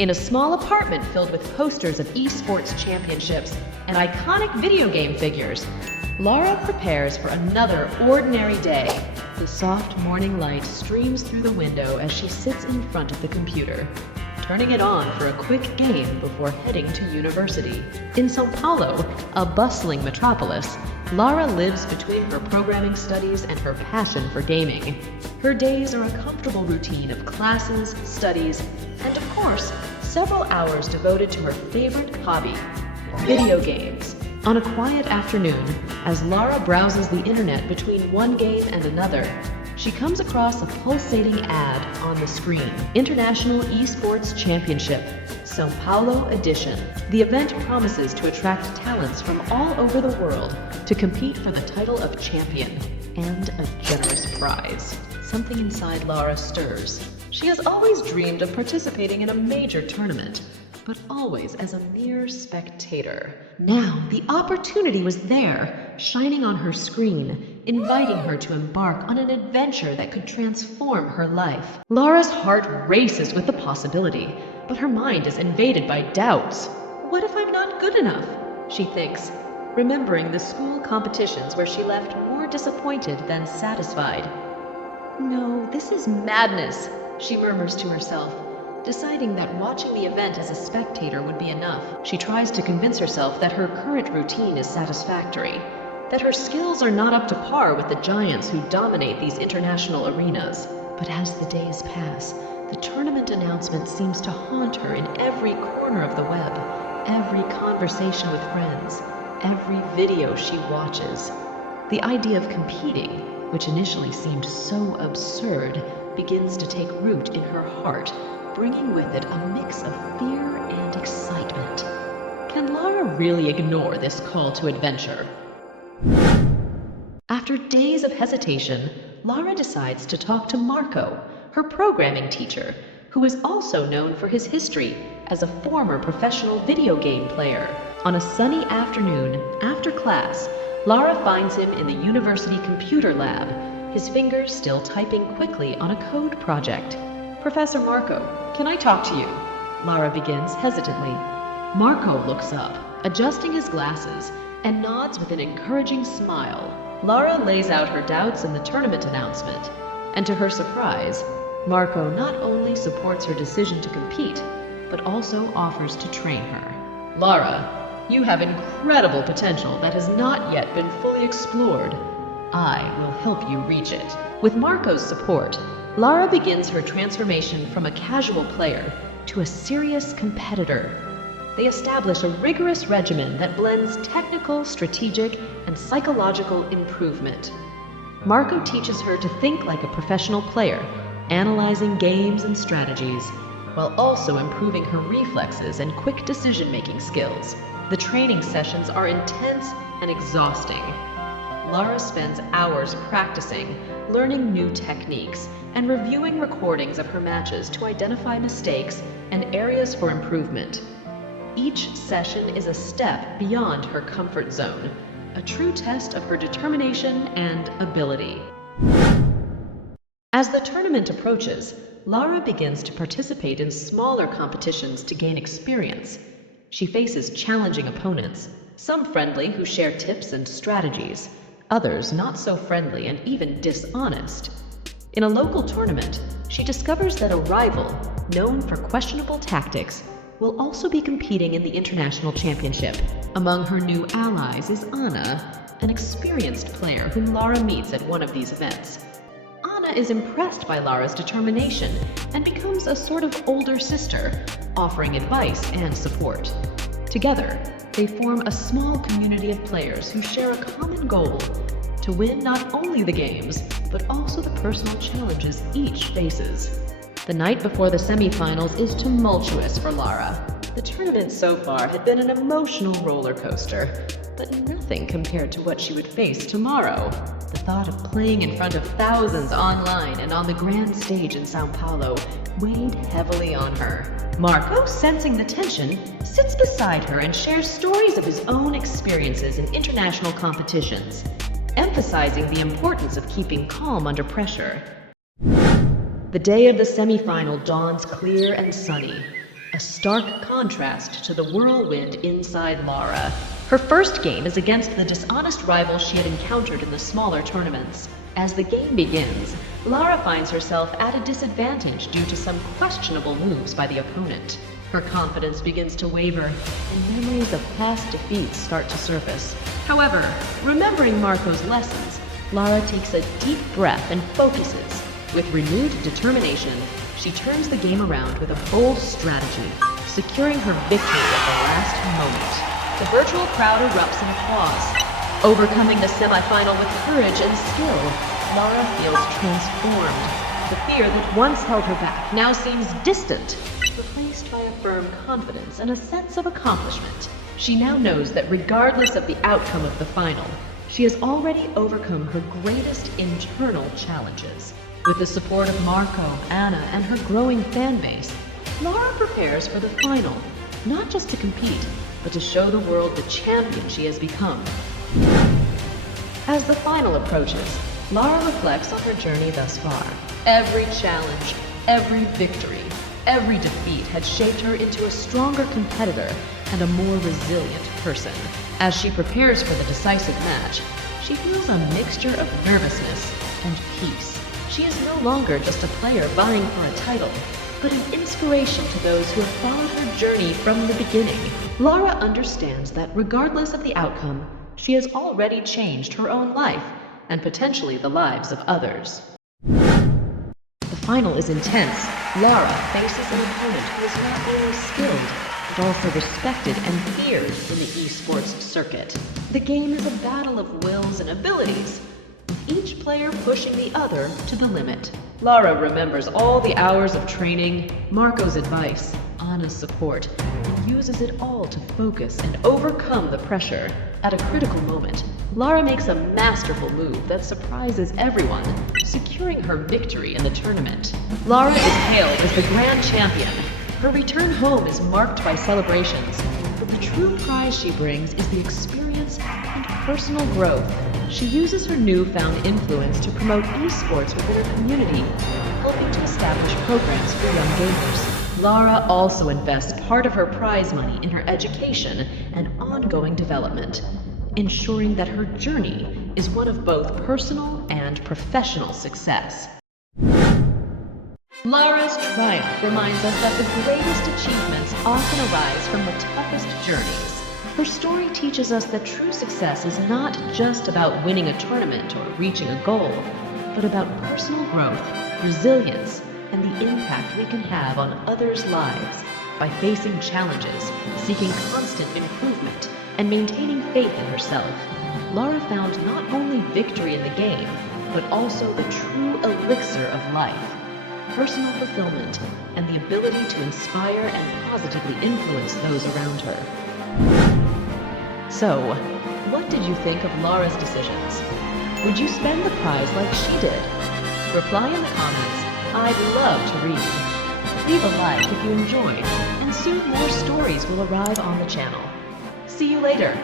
In a small apartment filled with posters of esports championships and iconic video game figures, Lara prepares for another ordinary day. The soft morning light streams through the window as she sits in front of the computer, turning it on for a quick game before heading to university. In São Paulo, a bustling metropolis, Lara lives between her programming studies and her passion for gaming. Her days are a comfortable routine of classes, studies, and of course, several hours devoted to her favorite hobby, video games. On a quiet afternoon, as Lara browses the internet between one game and another, she comes across a pulsating ad on the screen. International Esports Championship, São Paulo Edition. The event promises to attract talents from all over the world to compete for the title of champion and a generous prize. Something inside Lara stirs. She has always dreamed of participating in a major tournament, but always as a mere spectator. Now, the opportunity was there, shining on her screen, inviting her to embark on an adventure that could transform her life. Lara's heart races with the possibility, but her mind is invaded by doubts. What if I'm not good enough? She thinks, remembering the school competitions where she left more disappointed than satisfied. No, this is madness, she murmurs to herself, deciding that watching the event as a spectator would be enough. She tries to convince herself that her current routine is satisfactory, that her skills are not up to par with the giants who dominate these international arenas. But as the days pass, the tournament announcement seems to haunt her in every corner of the web, every conversation with friends, every video she watches. The idea of competing, which initially seemed so absurd, begins to take root in her heart, bringing with it a mix of fear and excitement. Can Lara really ignore this call to adventure? After days of hesitation, Lara decides to talk to Marco, her programming teacher, who is also known for his history as a former professional video game player. On a sunny afternoon, after class, Lara finds him in the university computer lab, his fingers still typing quickly on a code project. Professor Marco, can I talk to you? Lara begins hesitantly. Marco looks up, adjusting his glasses, and nods with an encouraging smile. Lara lays out her doubts in the tournament announcement, and to her surprise, Marco not only supports her decision to compete, but also offers to train her. Lara, you have incredible potential that has not yet been fully explored. I will help you reach it. With Marco's support, Lara begins her transformation from a casual player to a serious competitor. They establish a rigorous regimen that blends technical, strategic, and psychological improvement. Marco teaches her to think like a professional player, analyzing games and strategies, while also improving her reflexes and quick decision-making skills. The training sessions are intense and exhausting. Lara spends hours practicing, learning new techniques, and reviewing recordings of her matches to identify mistakes and areas for improvement. Each session is a step beyond her comfort zone, a true test of her determination and ability. As the tournament approaches, Lara begins to participate in smaller competitions to gain experience. She faces challenging opponents, some friendly who share tips and strategies, others not so friendly and even dishonest. In a local tournament, she discovers that a rival, known for questionable tactics, will also be competing in the international championship. Among her new allies is Anna, an experienced player whom Lara meets at one of these events. Anna is impressed by Lara's determination and becomes a sort of older sister, offering advice and support. Together, they form a small community of players who share a common goal: to win not only the games, but also the personal challenges each faces. The night before the semifinals is tumultuous for Lara. The tournament so far had been an emotional roller coaster, but nothing compared to what she would face tomorrow. The thought of playing in front of thousands online and on the grand stage in São Paulo weighed heavily on her. Marco, sensing the tension, sits beside her and shares stories of his own experiences in international competitions, emphasizing the importance of keeping calm under pressure. The day of the semifinal dawns clear and sunny. a stark contrast to the whirlwind inside Lara. Her first game is against the dishonest rival she had encountered in the smaller tournaments. As the game begins, Lara finds herself at a disadvantage due to some questionable moves by the opponent. Her confidence begins to waver, and memories of past defeats start to surface. However, remembering Marco's lessons, Lara takes a deep breath and focuses. With renewed determination, she turns the game around with a bold strategy, securing her victory at the last moment. The virtual crowd erupts in applause. Overcoming the semifinal with courage and skill, Lara feels transformed. The fear that once held her back now seems distant, replaced by a firm confidence and a sense of accomplishment. She now knows that regardless of the outcome of the final, she has already overcome her greatest internal challenges. With the support of Marco, Anna, and her growing fan base, Lara prepares for the final, not just to compete, but to show the world the champion she has become. As the final approaches, Lara reflects on her journey thus far. Every challenge, every victory, every defeat had shaped her into a stronger competitor and a more resilient person. As she prepares for the decisive match, she feels a mixture of nervousness and peace. She is no longer just a player vying for a title, but an inspiration to those who have followed her journey from the beginning. Lara understands that regardless of the outcome, she has already changed her own life and potentially the lives of others. The final is intense. Lara faces an opponent who is not only skilled, but also respected and feared in the esports circuit. The game is a battle of wills and abilities, with each player pushing the other to the limit. Lara remembers all the hours of training, Marco's advice, Anna's support, and uses it all to focus and overcome the pressure. At a critical moment, Lara makes a masterful move that surprises everyone, securing her victory in the tournament. Lara is hailed as the grand champion. Her return home is marked by celebrations, but the true prize she brings is the experience and personal growth. She uses her newfound influence to promote esports within her community, helping to establish programs for young gamers. Lara also invests part of her prize money in her education and ongoing development, ensuring that her journey is one of both personal and professional success. Lara's triumph reminds us that the greatest achievements often arise from the toughest journeys. Her story teaches us that true success is not just about winning a tournament or reaching a goal, but about personal growth, resilience, and the impact we can have on others' lives by facing challenges, seeking constant improvement, and maintaining faith in herself. Lara found not only victory in the game, but also the true elixir of life, personal fulfillment, and the ability to inspire and positively influence those around her. So, what did you think of Lara's decisions? Would you spend the prize like she did? Reply in the comments. I'd love to read. Leave a like if you enjoyed, and soon more stories will arrive on the channel. See you later!